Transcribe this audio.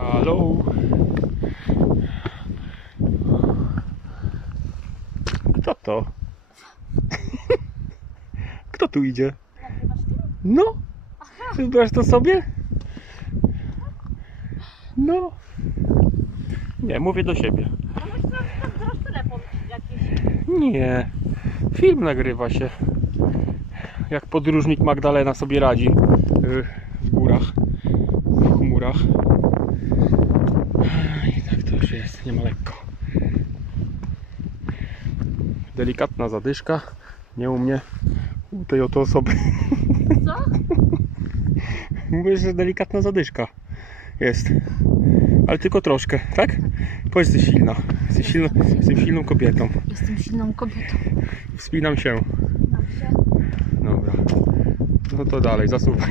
Halo. Kto to? Kto tu idzie? No. Wybrasz to sobie? No. Nie, mówię do siebie. Jakiś. Nie. Film nagrywa się. Jak podróżnik Magdalena sobie radzi y, w górach, w chmurach. Już jest, nie ma lekko. Delikatna zadyszka. Nie u mnie, u tej oto osoby. Co? Mówię, że delikatna zadyszka jest. Ale tylko troszkę, tak? Powiedz, jesteś silna. Jesteś, silna, jesteś silną kobietą. Jestem silną kobietą. Wspinam się. Nam się. Dobra. No to dalej, zasuwaj.